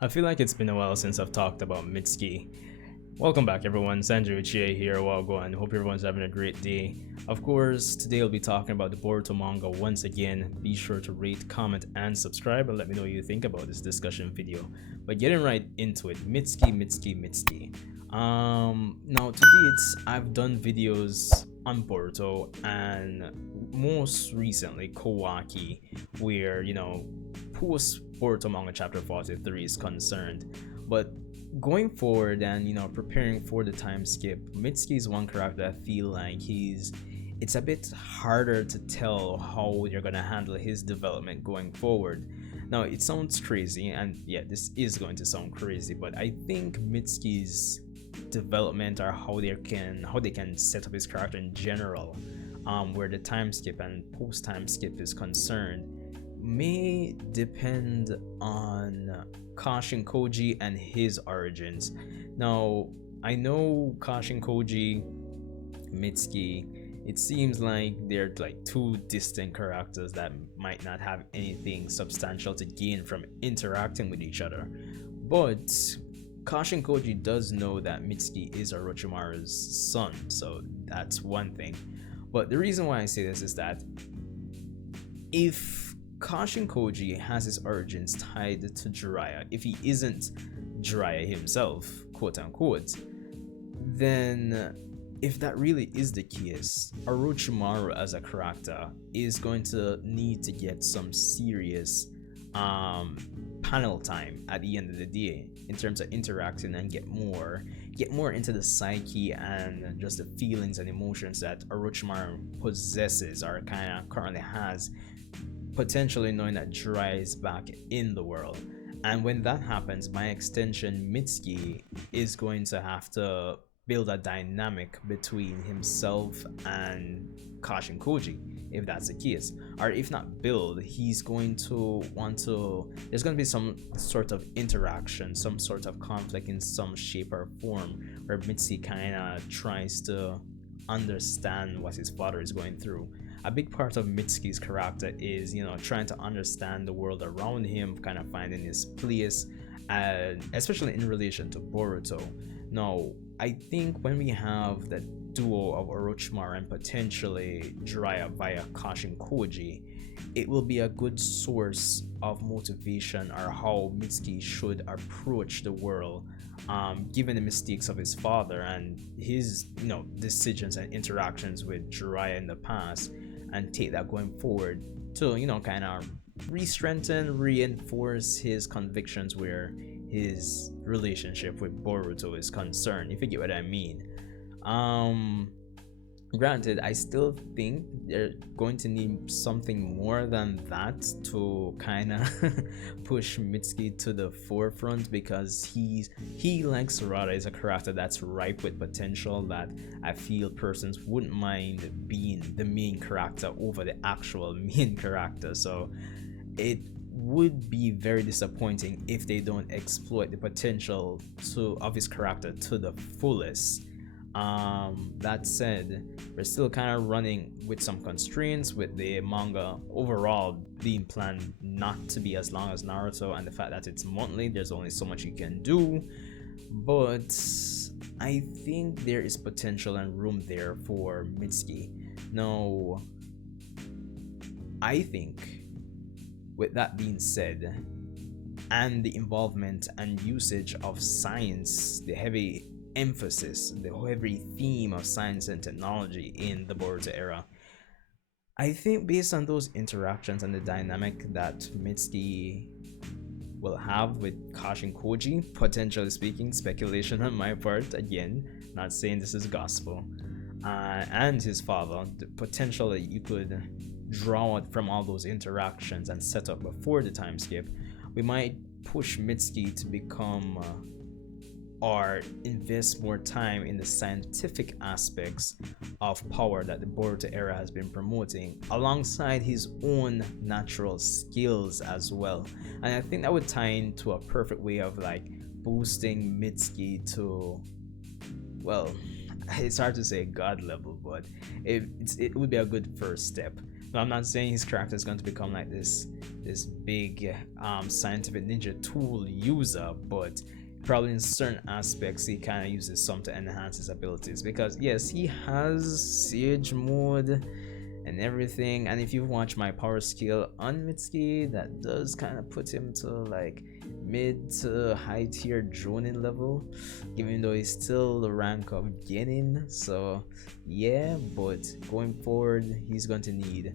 I feel like it's been a while since I've talked about Mitsuki. Welcome back everyone, Sanju Uchiha here, Wagwan. Hope everyone's having a great day. Of course, today I'll be talking about the Boruto manga once again. Be sure to rate, comment, and subscribe and let me know what you think about this discussion video. But getting right into it, Mitsuki. Now to date, I've done videos on Boruto and most recently Kawaki, where, post Boruto manga chapter 43 is concerned. But going forward and preparing for the time skip, Mitsuki is one character I feel like it's a bit harder to tell how you're gonna handle his development going forward. Now it sounds crazy, and yeah, this is going to sound crazy, but I think Mitsuki's development or how they can set up his character in general, where the time skip and post time skip is concerned, may depend on Kashin Koji and his origins. Now, I know Kashin Koji, Mitsuki, it seems like they're like two distinct characters that might not have anything substantial to gain from interacting with each other. But Kashin Koji does know that Mitsuki is Orochimaru's son, so that's one thing. But the reason why I say this is that if Kashin Koji has his origins tied to Jiraiya, if he isn't Jiraiya himself, quote unquote, then if that really is the case, Orochimaru as a character is going to need to get some serious panel time at the end of the day in terms of interacting and get more into the psyche and just the feelings and emotions that Orochimaru possesses or kind of currently has, potentially knowing that Jiraiya is back in the world. And when that happens, by extension, Mitsuki is going to have to build a dynamic between himself and Kashin Koji, if that's the case. Or if not build, he's going to want to, there's going to be some sort of interaction, some sort of conflict in some shape or form, where Mitsuki kind of tries to understand what his father is going through. A big part of Mitsuki's character is, trying to understand the world around him, kind of finding his place, and especially in relation to Boruto. Now, I think when we have the duo of Orochimaru and potentially Jiraiya via Kashin Koji, it will be a good source of motivation or how Mitsuki should approach the world, given the mistakes of his father and his decisions and interactions with Jiraiya in the past, and take that going forward to kind of re-strengthen, reinforce his convictions where his relationship with Boruto is concerned, if you get what I mean. Granted, I still think they're going to need something more than that to kind of push Mitsuki to the forefront, because he like Sarada is a character that's ripe with potential that I feel persons wouldn't mind being the main character over the actual main character. So it would be very disappointing if they don't exploit the potential of his character to the fullest. That said, we're still kind of running with some constraints with the manga overall being planned not to be as long as Naruto, and the fact that it's monthly, there's only so much you can do. But I think there is potential and room there for Mitsuki. Now, I think with that being said, and the involvement and usage of science, the heavy emphasis, the heavy theme of science and technology in the Boruto era, I think based on those interactions and the dynamic that Mitsuki will have with Kashin Koji, potentially speaking, speculation on my part, again, not saying this is gospel, and his father, the potential that you could draw from all those interactions and set up before the time skip, we might push Mitsuki to become or invest more time in the scientific aspects of power that the Boruto era has been promoting, alongside his own natural skills as well. And I think that would tie into a perfect way of like boosting Mitsuki to, well, it's hard to say god level, but it would be a good first step. I'm not saying his character is going to become like this big scientific ninja tool user, but probably in certain aspects he kind of uses some to enhance his abilities, because yes, he has siege mode and everything, and if you watch my power skill on Mitsuki, that does kind of put him to like mid to high tier Jonin level, even though he's still the rank of Genin. So yeah, but going forward he's going to need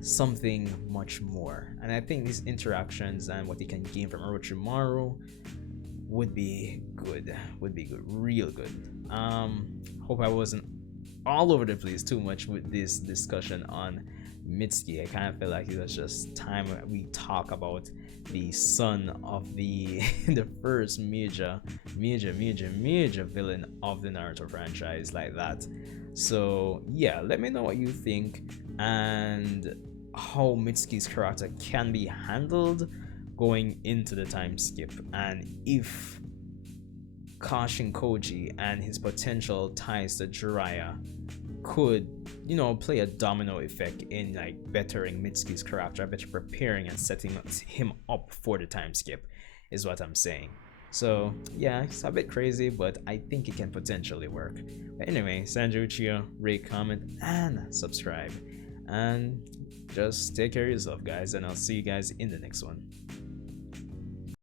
something much more, and I think his interactions and what he can gain from Orochimaru would be good, real good. Hope I wasn't all over the place too much with this discussion on Mitsuki. I kind of feel like it was just time we talk about the son of the the first major villain of the Naruto franchise like that. So yeah, let me know what you think and how Mitsuki's character can be handled going into the time skip, and if Kashin Koji and his potential ties to Jiraiya could, you know, play a domino effect in like bettering Mitsuki's character, better preparing and setting him up for the time skip, is what I'm saying. So yeah, it's a bit crazy, but I think it can potentially work. But anyway, Sanjay Uchiha, rate, comment, and subscribe. And just take care of yourself, guys, and I'll see you guys in the next one.